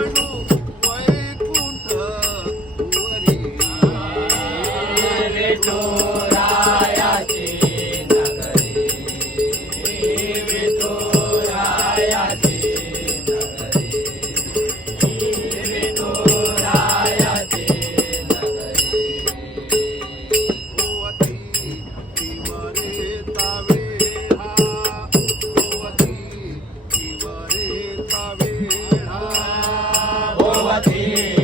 Bye. বাজে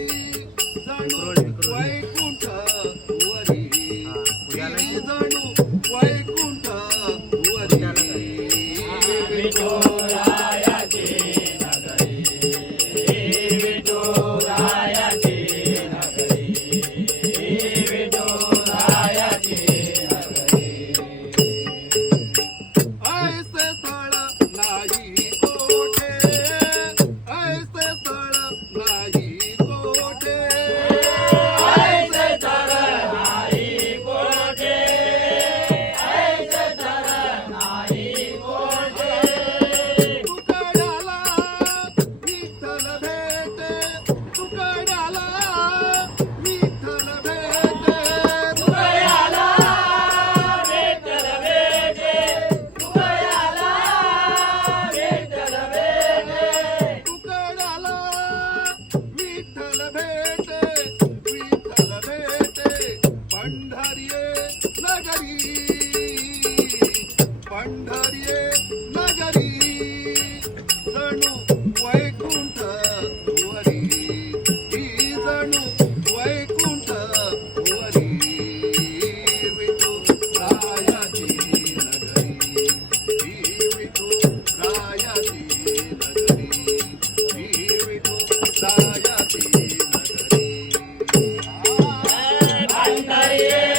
ತಾಯಿ cantarei.